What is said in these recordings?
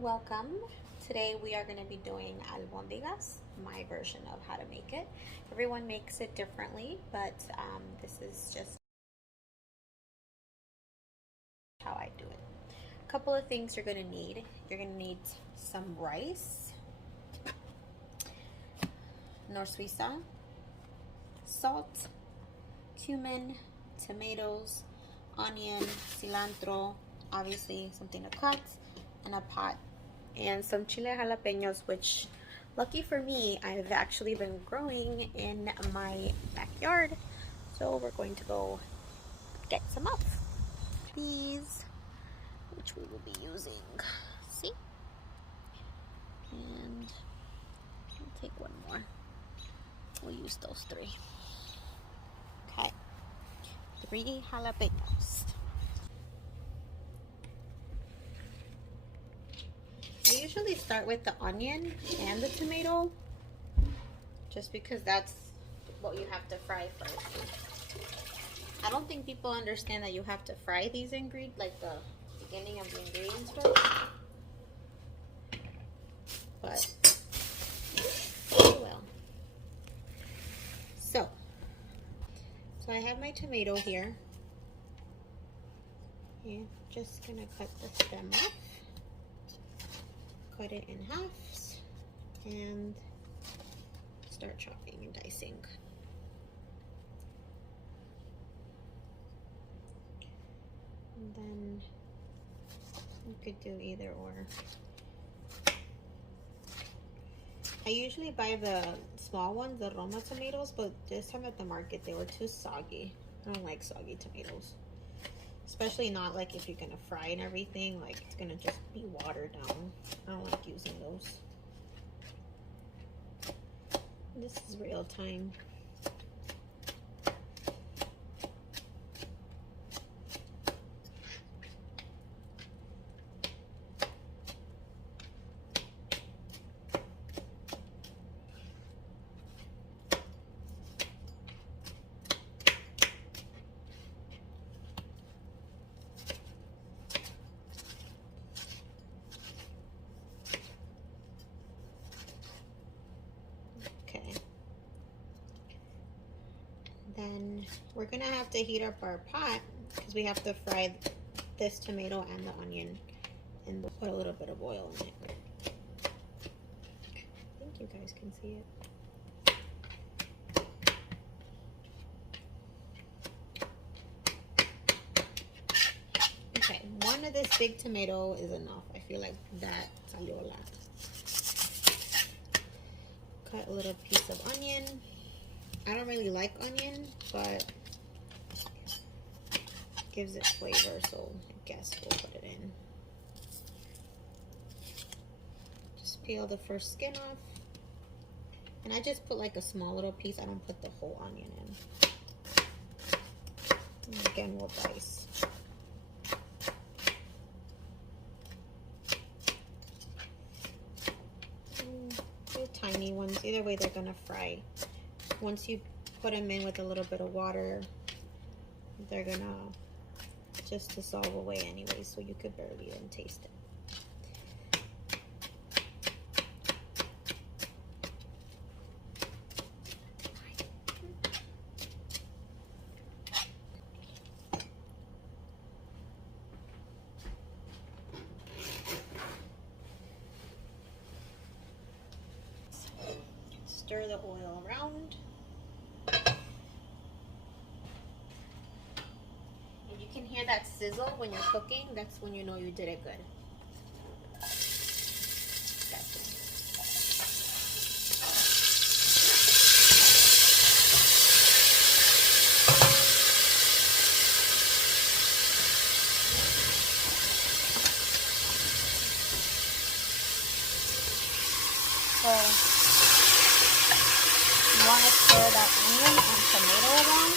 Welcome. Today we are going to be doing albondigas, my version of how to make it. Everyone makes it differently, but this is just how I do it. A couple of things you're going to need. You're going to need some rice, norsuiza, salt, cumin, tomatoes, onion, cilantro, obviously something to cut, and a pot, and some chile jalapenos, which lucky for me, I've actually been growing in my backyard. So we're going to go get some of these, which we will be using. See? And I'll take one more. We'll use those three. Okay. 3 jalapenos. I usually start with the onion and the tomato, just because that's what you have to fry first. I don't think people understand that you have to fry these ingredients, like the beginning of the ingredients first. But, oh well. So I have my tomato here. And just gonna cut the stem off. Cut it in halves and start chopping and dicing. And then you could do either or. I usually buy the small ones, the Roma tomatoes, but this time at the market they were too soggy. I don't like soggy tomatoes. Especially not like if you're gonna fry and everything, like it's gonna just be watered down. I don't like using those. This is real time. Then we're gonna have to heat up our pot because we have to fry this tomato and the onion, and we'll put a little bit of oil in it. I think you guys can see it. Okay, one of this big tomato is enough. I feel like that salió a lot. Cut a little piece of onion. I don't really like onion, but it gives it flavor, so I guess we'll put it in. Just peel the first skin off. And I just put like a small little piece. I don't put the whole onion in. And again, we'll dice. They're tiny ones. Either way, they're gonna fry. Once you put them in with a little bit of water, they're gonna just dissolve away anyway, so you could barely even taste it. Stir the oil around. You can hear that sizzle when you're cooking. That's when you know you did it good. So you want to stir that onion and tomato around.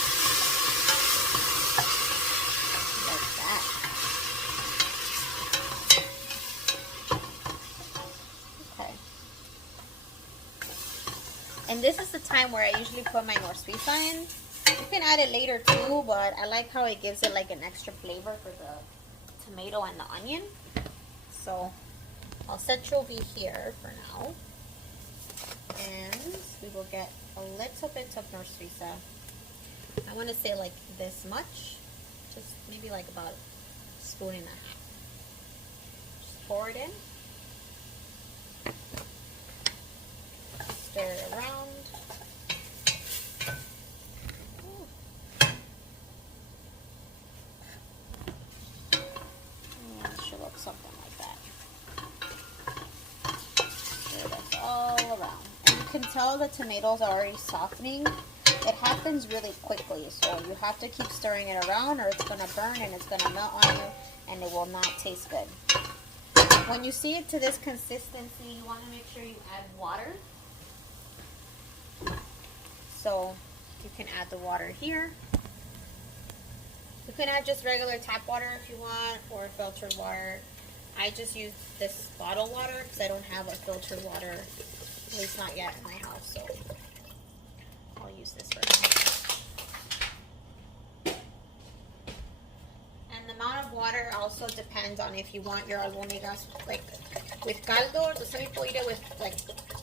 And this is the time where I usually put my norsuiza in. You can add it later too, but I like how it gives it like an extra flavor for the tomato and the onion. So I'll set you over here for now. And we will get a little bit of North Suiza. I want to say like this much. Just maybe like about a spoon and a half. Just pour it in. Stir it around. And it should look something like that. Stir this all around. And you can tell the tomatoes are already softening. It happens really quickly, so you have to keep stirring it around or it's going to burn and it's going to melt on you and it will not taste good. When you see it to this consistency, you want to make sure you add water. So you can add the water here. You can add just regular tap water if you want, or filtered water. I just use this bottled water because I don't have a filtered water, at least not yet in my house, so I'll use this for now. And the amount of water also depends on if you want your albondigas like with caldo. So some people eat it with like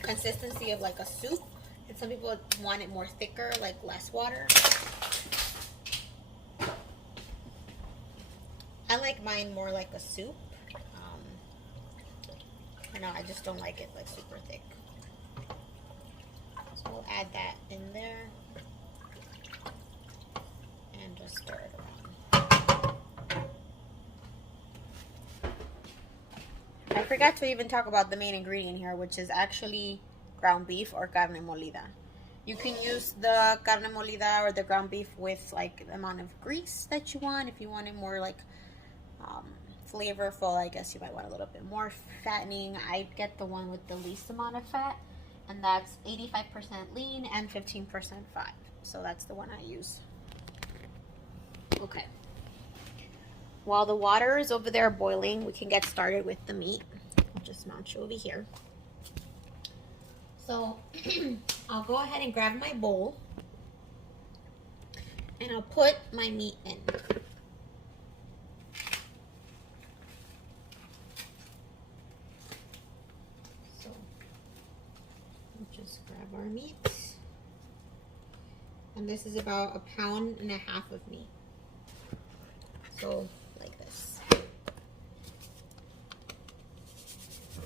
consistency of like a soup, and some people want it more thicker, like less water. I like mine more like a soup. I know, I just don't like it like super thick. So we'll add that in there and just stir it around. I forgot to even talk about the main ingredient here, which is actually ground beef or carne molida. You can use the carne molida or the ground beef with like the amount of grease that you want. If you want it more like flavorful, I guess you might want a little bit more fattening. I get the one with the least amount of fat, and that's 85% lean and 15% fat. So that's the one I use. Okay. While the water is over there boiling, we can get started with the meat. I'll just mount you over here. So I'll go ahead and grab my bowl and I'll put my meat in. Our meat, and this is about 1.5 pounds of meat, so like this.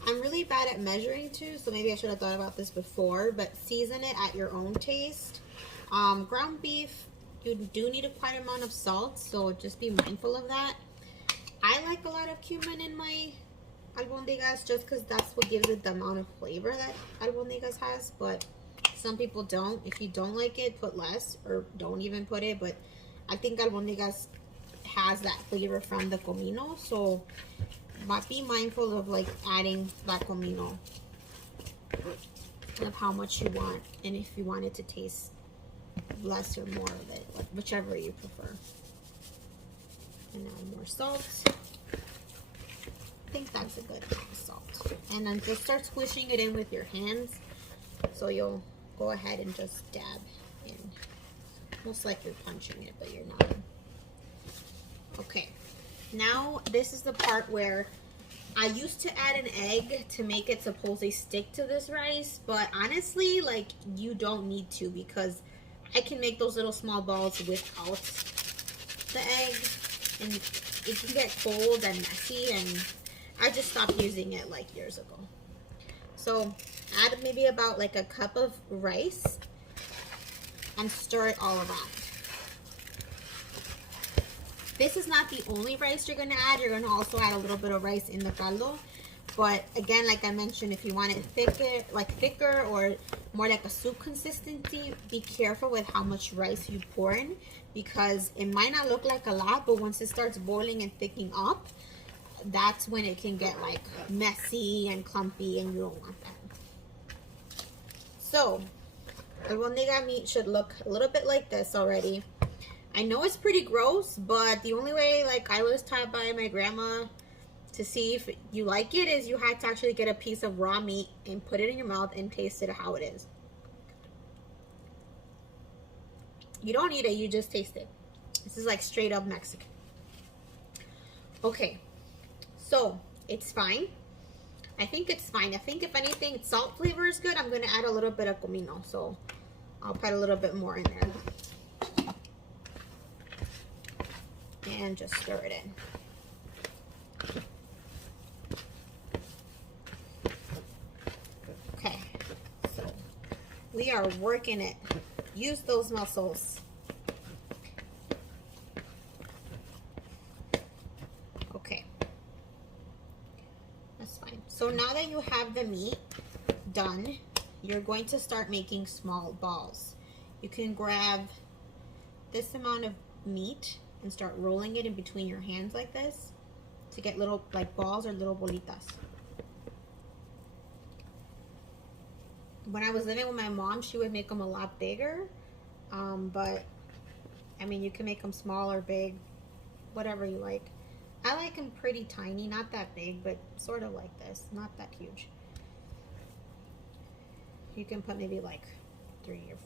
I'm really bad at measuring too, so maybe I should have thought about this before, but season it at your own taste. Ground beef, you do need a quite amount of salt, so just be mindful of that. I like a lot of cumin in my albondigas just because that's what gives it the amount of flavor that albondigas has, but some people don't. If you don't like it, put less or don't even put it, but I think albondigas has that flavor from the comino, so be mindful of like adding that comino of how much you want, and if you want it to taste less or more of it, like whichever you prefer. And now more salt. I think that's a good amount of salt. And then just start squishing it in with your hands. So you'll go ahead and just dab in. Almost like you're punching it, but you're not. Okay. Now this is the part where I used to add an egg to make it supposedly stick to this rice, but honestly, like, you don't need to, because I can make those little small balls without the egg, and it can get cold and messy, and I just stopped using it like years ago. So add maybe about like a cup of rice and stir it all around. This is not the only rice you're going to add. You're going to also add a little bit of rice in the caldo. But again, like I mentioned, if you want it thicker or more like a soup consistency, be careful with how much rice you pour in, because it might not look like a lot, but once it starts boiling and thickening up, that's when it can get like messy and clumpy, and you don't want that. So albondiga meat should look a little bit like this already. I know it's pretty gross, but the only way, like I was taught by my grandma, to see if you like it is you had to actually get a piece of raw meat and put it in your mouth and taste it how it is. You don't eat it, you just taste it. This is like straight up Mexican. Okay, so it's fine. I think it's fine. I think if anything, salt flavor is good. I'm gonna add a little bit of comino, so I'll put a little bit more in there. And just stir it in. Okay, so we are working it. Use those muscles. Okay, that's fine. So now that you have the meat done, you're going to start making small balls. You can grab this amount of meat and start rolling it in between your hands like this to get little like balls or little bolitas. When I was living with my mom, she would make them a lot bigger, but I mean, you can make them small or big, whatever you like. I like them pretty tiny, not that big, but sort of like this, not that huge. You can put maybe like 3 or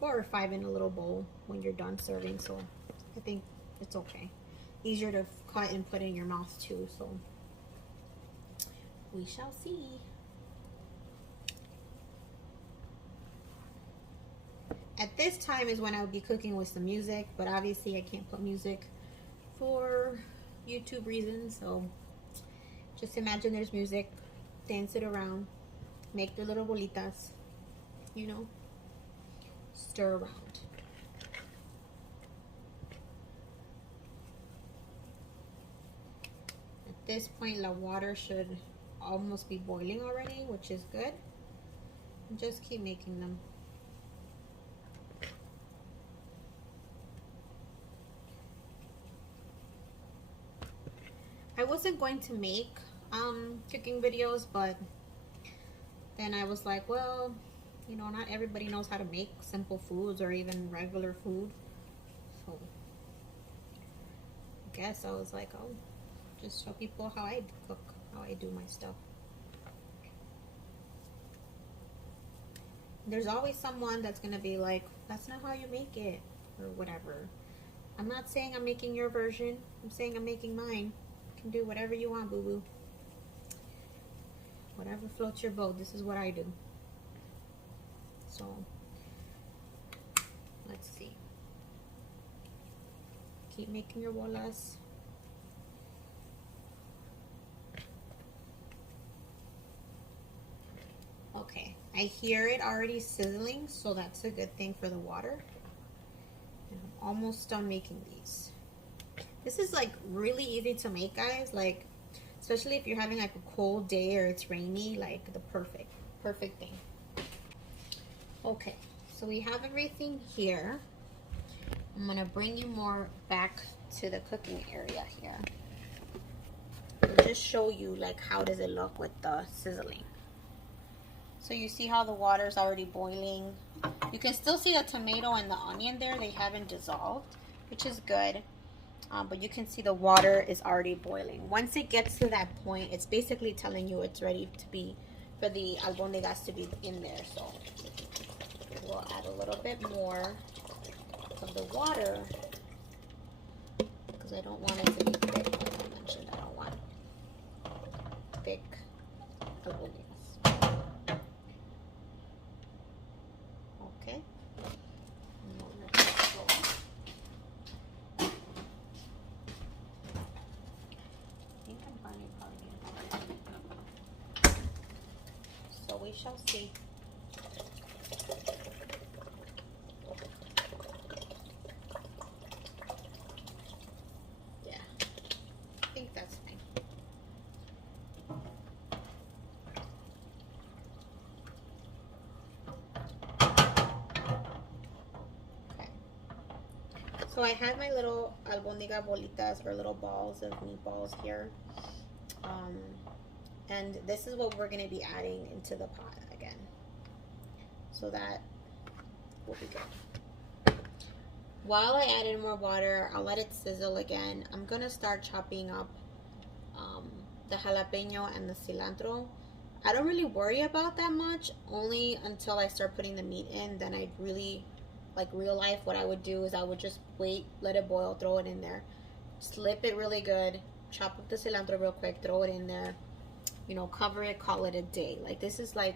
4 or 5 in a little bowl when you're done serving, so I think it's okay. Easier to cut and put in your mouth too, so we shall see. At this time is when I would be cooking with some music, but obviously I can't put music for YouTube reasons, so just imagine there's music, dance it around, make the little bolitas, you know, stir around. At this point, the water should almost be boiling already, which is good. And just keep making them. I wasn't going to make cooking videos, but then I was like, well, you know, not everybody knows how to make simple foods or even regular food. So I guess I was like, oh, just show people how I cook, how I do my stuff. There's always someone that's gonna be like, that's not how you make it, or whatever. I'm not saying I'm making your version. I'm saying I'm making mine. You can do whatever you want, boo-boo. Whatever floats your boat. This is what I do. So, let's see. Keep making your bolas. Okay, I hear it already sizzling, so that's a good thing for the water. And I'm almost done making these. This is like really easy to make, guys. Like, especially if you're having like a cold day or it's rainy, like the perfect thing. Okay, so we have everything here. I'm gonna bring you more back to the cooking area here. And just show you like how does it look with the sizzling. So you see how the water's already boiling. You can still see the tomato and the onion there. They haven't dissolved, which is good. But you can see the water is already boiling. Once it gets to that point, it's basically telling you it's ready to be, for the albondigas to be in there. So we'll add a little bit more of the water because I don't want it to be thick. Like I mentioned, I don't want thick albondigas. Okay. So we shall see. Yeah, I think that's fine. Okay. So I have my little albondiga bolitas, or little balls of meatballs here. And this is what we're going to be adding into the pot again. So that will be good. While I add in more water, I'll let it sizzle again. I'm going to start chopping up the jalapeno and the cilantro. I don't really worry about that much, only until I start putting the meat in. Then I really, like real life, what I would do is I would just wait, let it boil, throw it in there. Slip it really good, chop up the cilantro real quick, throw it in there. you know, cover it, call it a day. Like this is like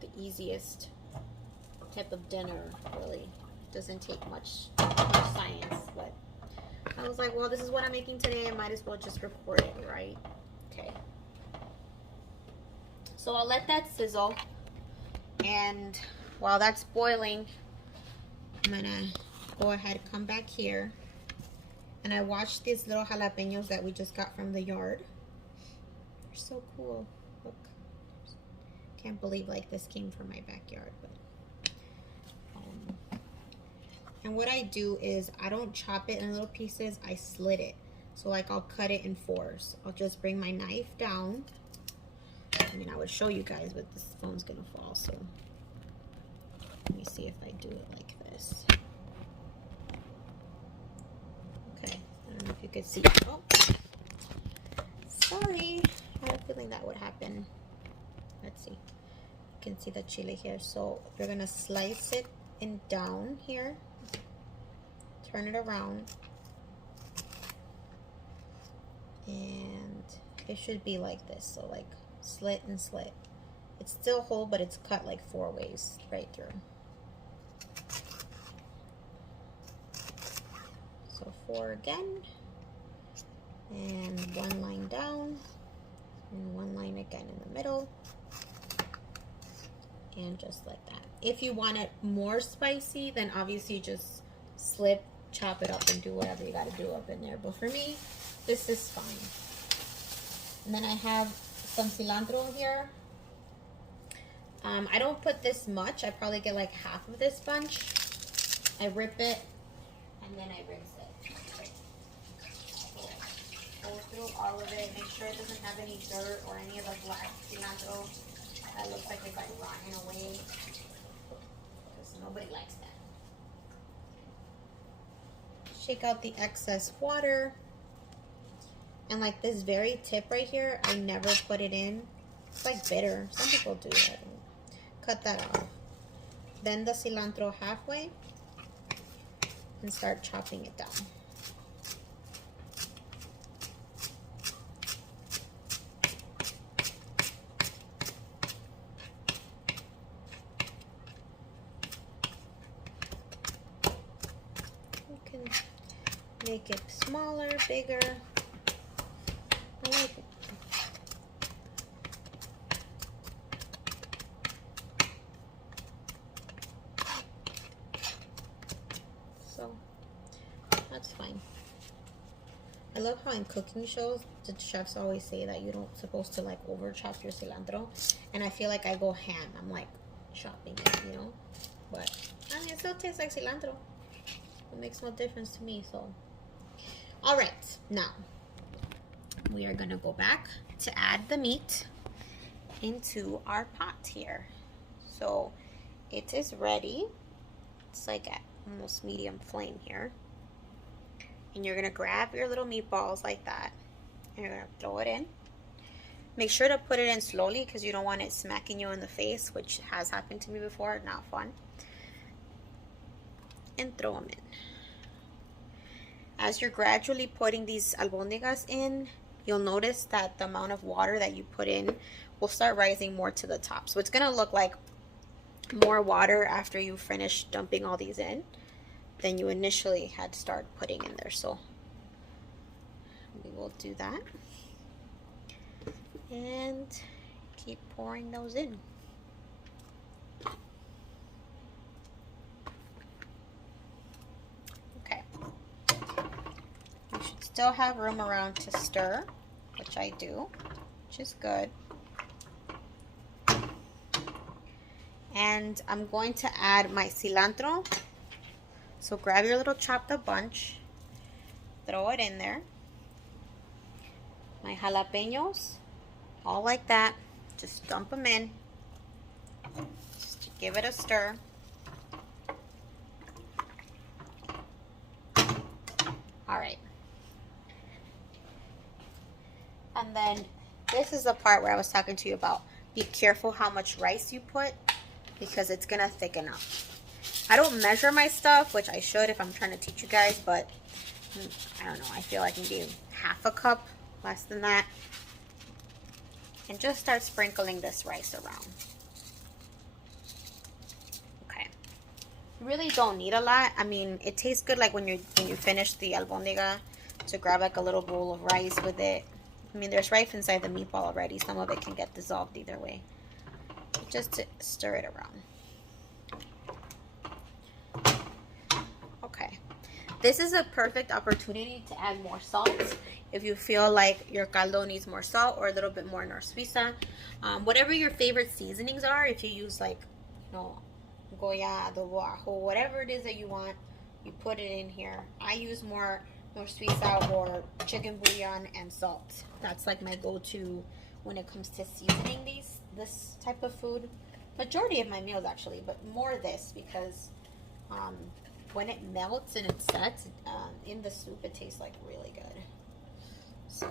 the easiest type of dinner, really. Doesn't take much science, but I was like, well, this is what I'm making today. I might as well just record it, right? Okay. So I'll let that sizzle. And while that's boiling, I'm gonna go ahead and come back here. And I washed these little jalapenos that we just got from the yard. They're so cool. Look. Can't believe like this came from my backyard, but and what I do is I don't chop it in little pieces, I slit it. So like I'll cut it in fours. I'll just bring my knife down. I mean, I would show you guys, but this phone's gonna fall, so let me see if I do it like this. Okay, I don't know if you could see. Oh, sorry. I had a feeling that would happen. Let's see. You can see the chili here. So you're gonna slice it in down here. Turn it around. And it should be like this. So like slit and slit. It's still whole, but it's cut like 4 ways right through. So 4 again. And 1 line down. And 1 line again in the middle. And just like that. If you want it more spicy, then obviously just chop it up and do whatever you got to do up in there. But for me, this is fine. And then I have some cilantro here. I don't put this much. I probably get like half of this bunch. I rip it and then I rinse it. Go through all of it. Make sure it doesn't have any dirt or any of the black cilantro that looks like it got rotten away. Because nobody likes that. Shake out the excess water. And like this very tip right here, I never put it in. It's like bitter. Some people do that. Cut that off. Bend the cilantro halfway and start chopping it down. You can make it smaller, bigger. I like it. So that's fine. I love how in cooking shows the chefs always say that you don't supposed to like over chop your cilantro, and I feel like I go ham. I'm like chopping it, you know, but I mean it still tastes like cilantro. It makes no difference to me. So all right, now we are gonna go back to add the meat into our pot here. So it is ready. It's like at almost medium flame here. And you're gonna grab your little meatballs like that. And you're gonna throw it in. Make sure to put it in slowly because you don't want it smacking you in the face, which has happened to me before. Not fun. And throw them in. As you're gradually putting these albondigas in, you'll notice that the amount of water that you put in will start rising more to the top. So it's gonna look like more water after you finish dumping all these in than you initially had started putting in there. So we will do that and keep pouring those in. Okay, you should still have room around to stir, which I do, which is good. And I'm going to add my cilantro. So grab your little chopped up bunch, throw it in there. My jalapenos, all like that. Just dump them in. Just give it a stir. All right. And then this is the part where I was talking to you about. Be careful how much rice you put because it's gonna thicken up. I don't measure my stuff, which I should if I'm trying to teach you guys, but I don't know. I feel like maybe half a cup, less than that. and just start sprinkling this rice around. Okay. You really don't need a lot. I mean, it tastes good like when you finish the albondiga, to grab like a little bowl of rice with it. I mean, there's rice inside the meatball already. Some of it can get dissolved either way. Just to stir it around. Okay. This is a perfect opportunity to add more salt. If you feel like your caldo needs more salt or a little bit more nor Suiza. Whatever your favorite seasonings are, if you use like, you know, Goya, adobo, ajo, whatever it is that you want, you put it in here. I use more nor Suiza or chicken bouillon and salt. That's like my go-to when it comes to seasoning this type of food. Majority of my meals actually, but more this because when it melts and it sets in the soup, it tastes like really good. So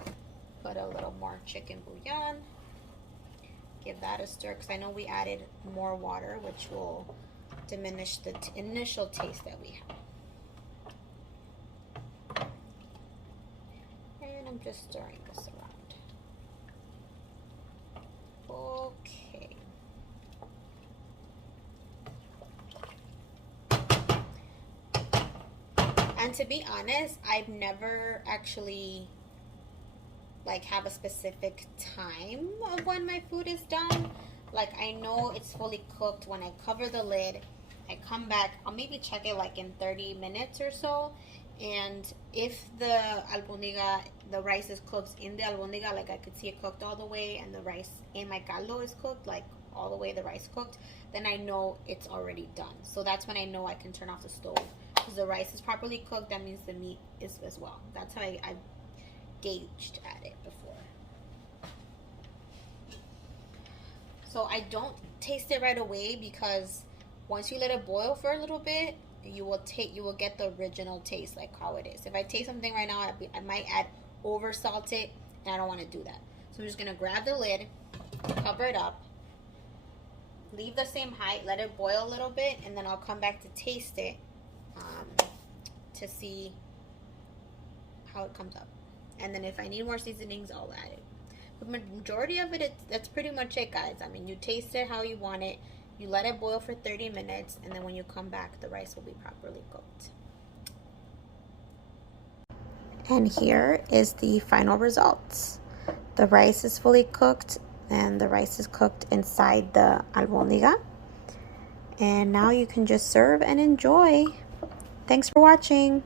put a little more chicken bouillon. Give that a stir because I know we added more water, which will diminish the initial taste that we have. And I'm just stirring this around. Okay. And to be honest, I've never actually like have a specific time of when my food is done. Like I know it's fully cooked when I cover the lid. I come back, I'll maybe check it like in 30 minutes or so. And if the albondiga, the rice is cooked in the albondiga, like I could see it cooked all the way, and the rice in my caldo is cooked, like all the way the rice cooked, then I know it's already done. So that's when I know I can turn off the stove. Because the rice is properly cooked, that means the meat is as well. That's how I gauged at it before. So I don't taste it right away because once you let it boil for a little bit, you will get the original taste like how it is. If I taste something right now, I might add over salt it, and I don't want to do that. So I'm just gonna grab the lid, cover it up, leave the same height, let it boil a little bit, and then I'll come back to taste it to see how it comes up. And then if I need more seasonings, I'll add it. But majority of it, that's pretty much it, guys. I mean, you taste it how you want it. You let it boil for 30 minutes, and then when you come back, the rice will be properly cooked. And here is the final results. The rice is fully cooked, and the rice is cooked inside the albondiga. And now you can just serve and enjoy. Thanks for watching.